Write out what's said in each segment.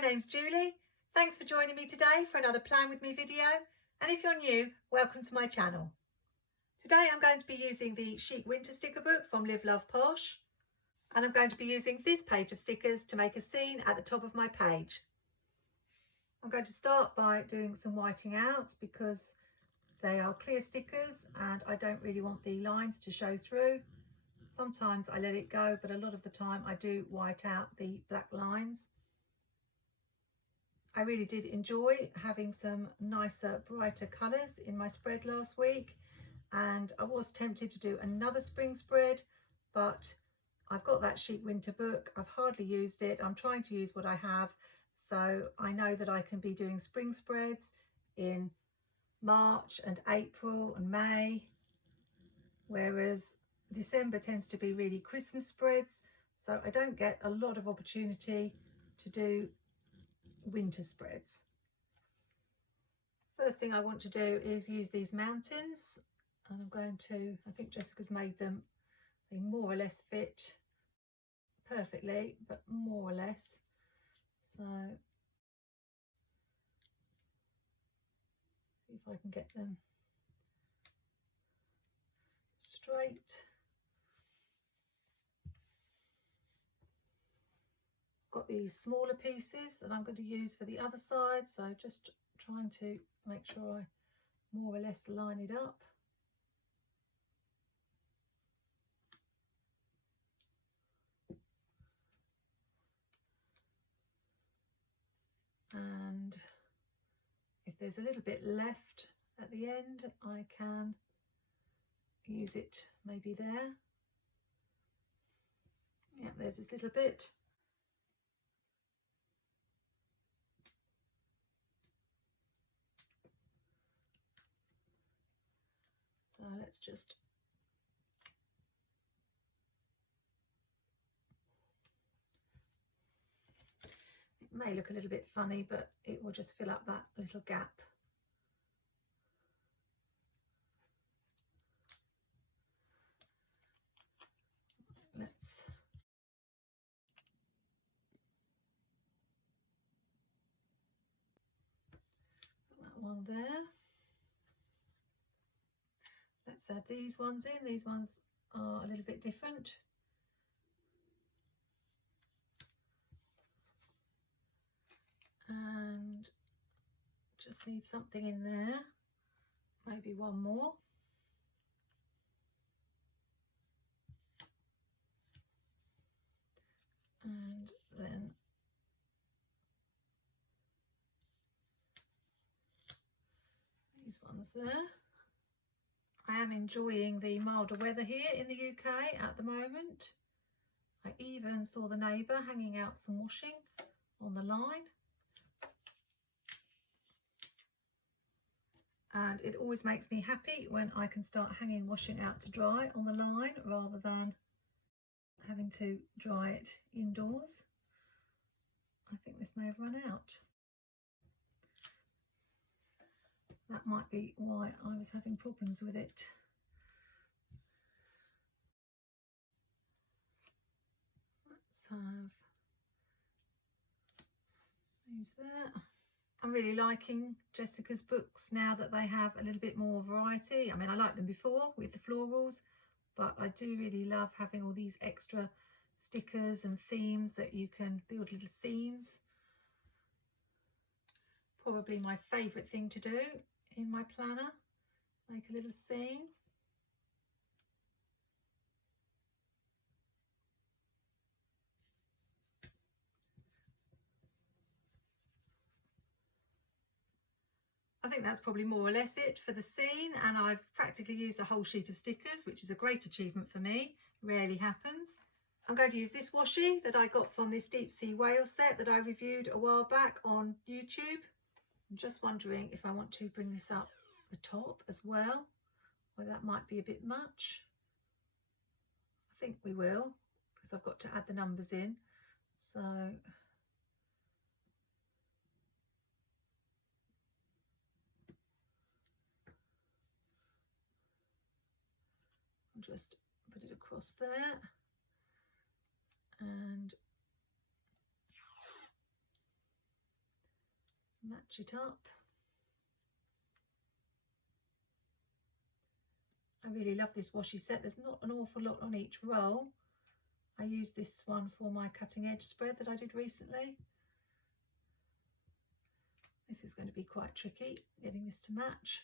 my name's Julie. Thanks for joining me today for another Plan With Me video. And if you're new, welcome to my channel. Today I'm going to be using the Chic Winter sticker book from Live Love Posh. And I'm going to be using this page of stickers to make a scene at the top of my page. I'm going to start by doing some whiting out because they are clear stickers and I don't really want the lines to show through. Sometimes I let it go, but a lot of the time I do white out the black lines. I really did enjoy having some nicer, brighter colours in my spread last week, and I was tempted to do another spring spread, but I've got that Chic Winter book. I've hardly used it. I'm trying to use what I have, so I know that I can be doing spring spreads in March and April and May, whereas December tends to be really Christmas spreads, so I don't get a lot of opportunity to do winter spreads. First thing I want to do is use these mountains, and I'm going to, I think Jessica's made them, they more or less fit perfectly, but more or less. So see if I can get them straight. Got these smaller pieces that I'm going to use for the other side, so just trying to make sure I more or less line it up. And if there's a little bit left at the end, I can use it maybe there. Yeah, there's this little bit. So let's just it may look a little bit funny, but it will just fill up that little gap. Let's put that one there. Let's add these ones in. These ones are a little bit different. And just need something in there, maybe one more. And then these ones there. I am enjoying the milder weather here in the UK at the moment. I even saw the neighbour hanging out some washing on the line. And it always makes me happy when I can start hanging washing out to dry on the line rather than having to dry it indoors. I think this may have run out. That might be why I was having problems with it. Let's have these there. I'm really liking Jessica's books now that they have a little bit more variety. I mean, I liked them before with the florals, but I do really love having all these extra stickers and themes that you can build little scenes. Probably my favourite thing to do in my planner, make a little scene. I think that's probably more or less it for the scene, and I've practically used a whole sheet of stickers, which is a great achievement for me. Rarely happens. I'm going to use this washi that I got from this deep sea whale set that I reviewed a while back on YouTube. I'm just wondering if I want to bring this up the top as well, or that might be a bit much. I think we will, because I've got to add the numbers in. So I'll just put it across there, and match it up. I really love this washi set. There's not an awful lot on each roll. I used this one for my cutting edge spread that I did recently. This is going to be quite tricky, getting this to match.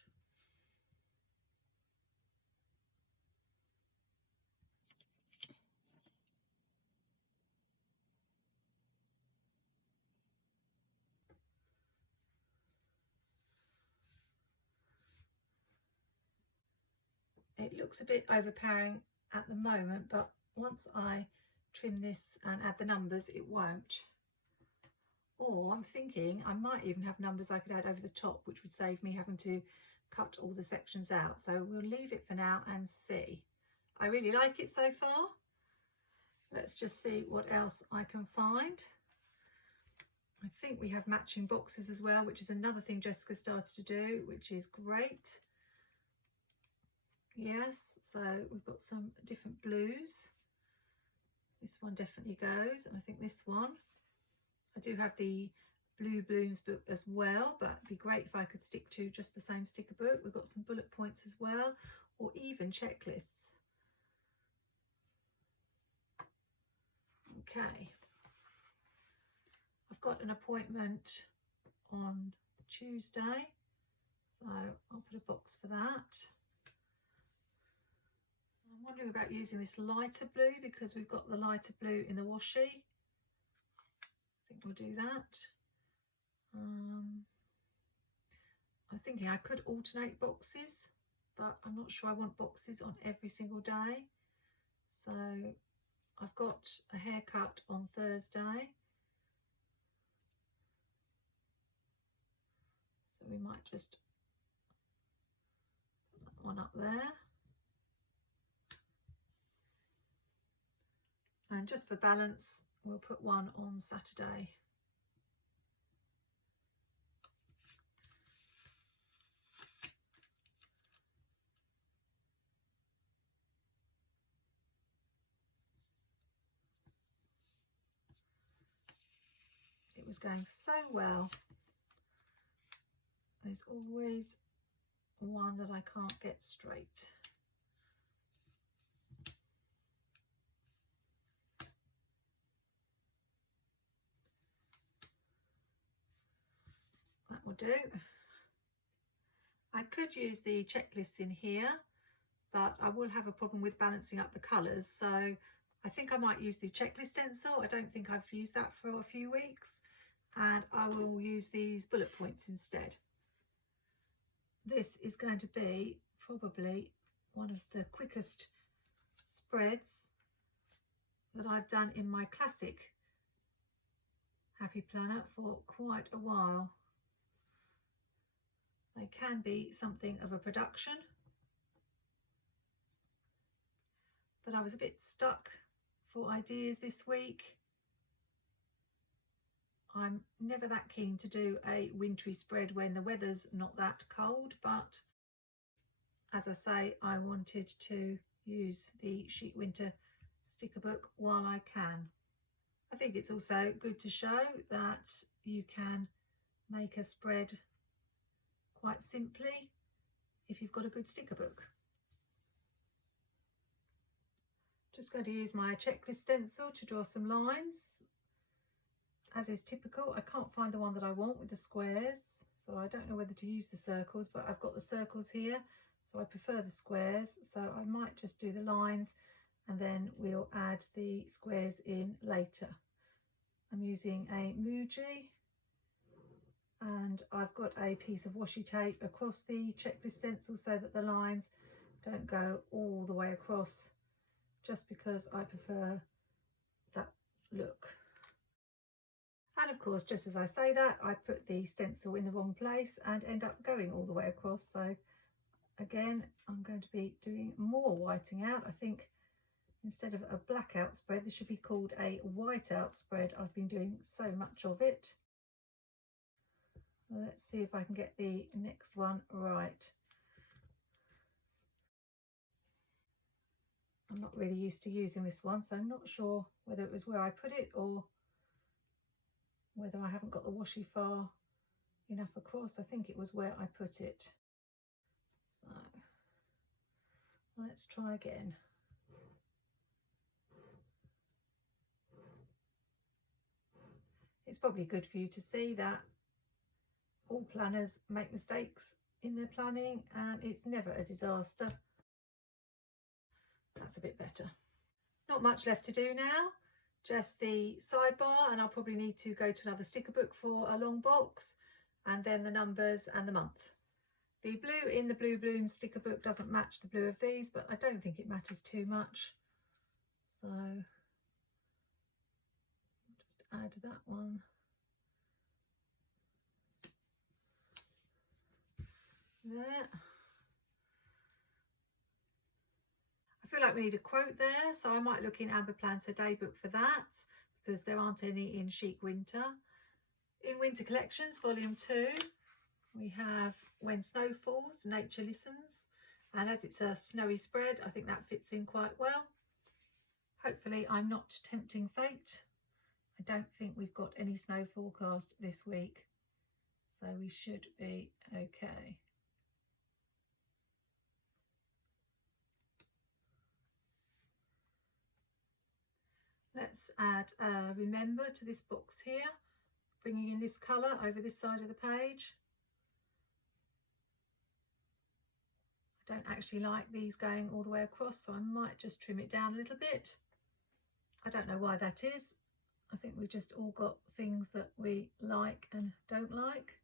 It looks a bit overpowering at the moment, but once I trim this and add the numbers, it won't. Or I'm thinking I might even have numbers I could add over the top, which would save me having to cut all the sections out. So we'll leave it for now and see. I really like it so far. Let's just see what else I can find. I think we have matching boxes as well, which is another thing Jessica started to do, which is great. Yes, so we've got some different blues. This one definitely goes, and I think this one. I do have the Blue Blooms book as well, but it'd be great if I could stick to just the same sticker book. We've got some bullet points as well, or even checklists. Okay. I've got an appointment on Tuesday, so I'll put a box for that. I'm wondering about using this lighter blue because we've got the lighter blue in the washi. I think we'll do that. I was thinking I could alternate boxes, but I'm not sure I want boxes on every single day. So I've got a haircut on Thursday. So we might just put that one up there. And just for balance, we'll put one on Saturday. It was going so well. There's always one that I can't get straight. That will do. I could use the checklists in here, but I will have a problem with balancing up the colours. So I think I might use the checklist stencil. I don't think I've used that for a few weeks. And I will use these bullet points instead. This is going to be probably one of the quickest spreads that I've done in my classic Happy Planner for quite a while. They can be something of a production, but I was a bit stuck for ideas this week. I'm never that keen to do a wintry spread when the weather's not that cold, but as I say, I wanted to use the Chic Winter sticker book while I can. I think it's also good to show that you can make a spread quite simply if you've got a good sticker book. Just going to use my checklist stencil to draw some lines. As is typical, I can't find the one that I want with the squares, so I don't know whether to use the circles, but I've got the circles here, so I prefer the squares, so I might just do the lines and then we'll add the squares in later. I'm using a Muji, and I've got a piece of washi tape across the checklist stencil so that the lines don't go all the way across, just because I prefer that look. And of course, just as I say that, I put the stencil in the wrong place and end up going all the way across. So again, I'm going to be doing more whiting out. I think instead of a blackout spread, this should be called a whiteout spread. I've been doing so much of it. Let's see if I can get the next one right. I'm not really used to using this one, so I'm not sure whether it was where I put it or whether I haven't got the washi far enough across. I think it was where I put it. So let's try again. It's probably good for you to see that all planners make mistakes in their planning and it's never a disaster. That's a bit better. Not much left to do now, just the sidebar, and I'll probably need to go to another sticker book for a long box, and then the numbers and the month. The blue in the Blue Bloom sticker book doesn't match the blue of these, but I don't think it matters too much. So just add that one. There. I feel like we need a quote there, so I might look in Amber Plans Her Day book for that, because there aren't any in Chic Winter. In Winter Collections, Volume 2, we have When Snow Falls, Nature Listens, and as it's a snowy spread, I think that fits in quite well. Hopefully I'm not tempting fate. I don't think we've got any snow forecast this week, so we should be okay. Let's add Remember to this box here, bringing in this colour over this side of the page. I don't actually like these going all the way across, so I might just trim it down a little bit. I don't know why that is. I think we've just all got things that we like and don't like.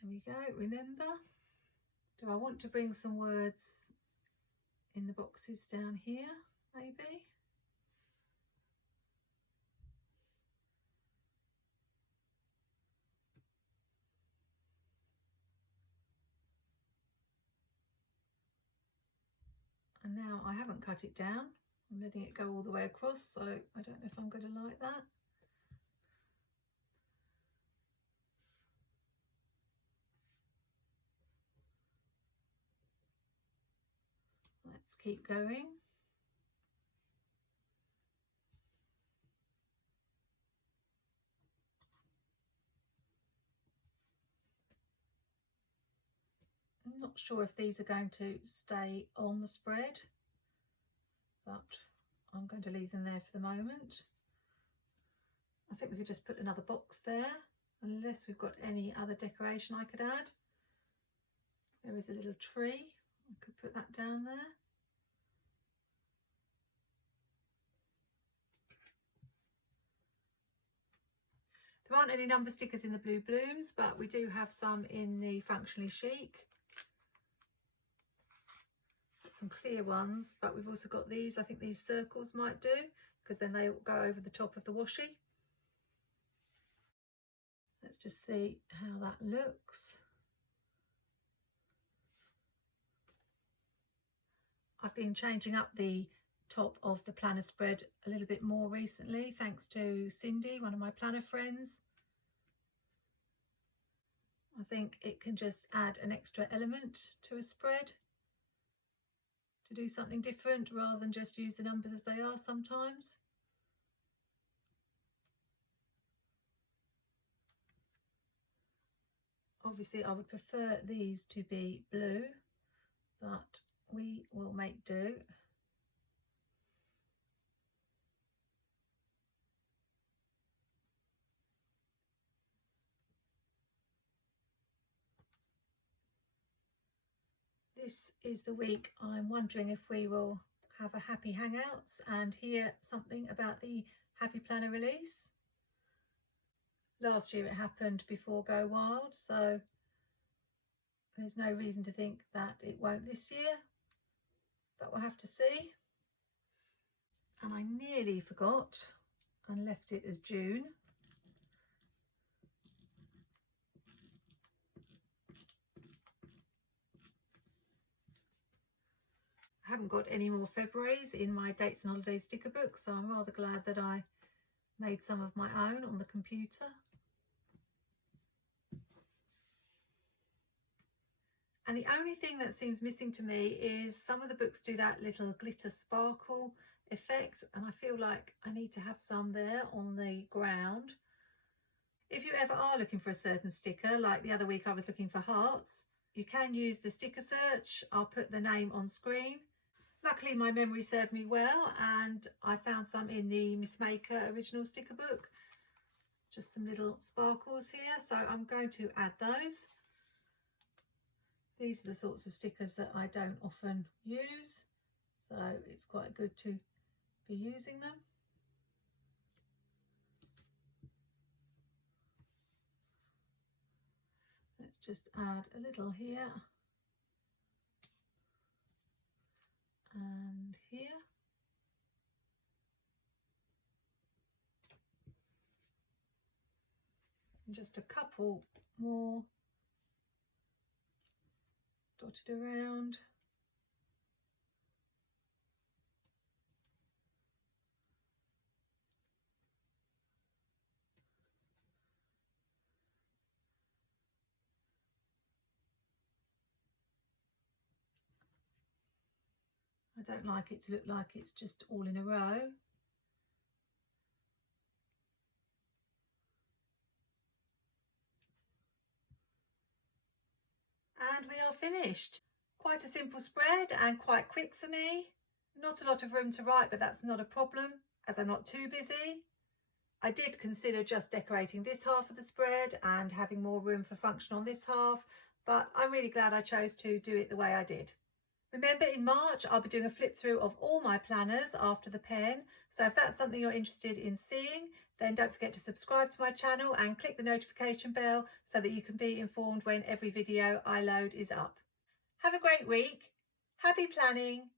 There we go, remember. Do I want to bring some words in the boxes down here, maybe? And now I haven't cut it down. I'm letting it go all the way across, so I don't know if I'm going to like that. Let's keep going. I'm not sure if these are going to stay on the spread, but I'm going to leave them there for the moment. I think we could just put another box there, unless we've got any other decoration I could add. There is a little tree, I could put that down there. There aren't any number stickers in the Blue Blooms, but we do have some in the Functionally Chic. Some clear ones, but we've also got these. I think these circles might do, because then they go over the top of the washi. Let's just see how that looks. I've been changing up the top of the planner spread a little bit more recently, thanks to Cindy, one of my planner friends. I think it can just add an extra element to a spread, to do something different rather than just use the numbers as they are sometimes. Obviously I would prefer these to be blue, but we will make do. This is the week I'm wondering if we will have a happy hangouts and hear something about the Happy Planner release. Last year it happened before Go Wild, so there's no reason to think that it won't this year, but we'll have to see. And I nearly forgot and left it as June. I haven't got any more Februaries in my dates and holidays sticker book, so I'm rather glad that I made some of my own on the computer. And the only thing that seems missing to me is some of the books do that little glitter sparkle effect, and I feel like I need to have some there on the ground. If you ever are looking for a certain sticker, like the other week I was looking for hearts, you can use the sticker search. I'll put the name on screen. Luckily my memory served me well and I found some in the Miss Maker original sticker book. Just some little sparkles here, so I'm going to add those. These are the sorts of stickers that I don't often use, so it's quite good to be using them. Let's just add a little here and here. And just a couple more dotted around. I don't like it to look like it's just all in a row. And we are finished. Quite a simple spread and quite quick for me. Not a lot of room to write, but that's not a problem as I'm not too busy. I did consider just decorating this half of the spread and having more room for function on this half, but I'm really glad I chose to do it the way I did. Remember, in March, I'll be doing a flip through of all my planners after the pen. So if that's something you're interested in seeing, then don't forget to subscribe to my channel and click the notification bell so that you can be informed when every video I load is up. Have a great week, happy planning,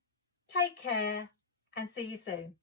take care, and see you soon.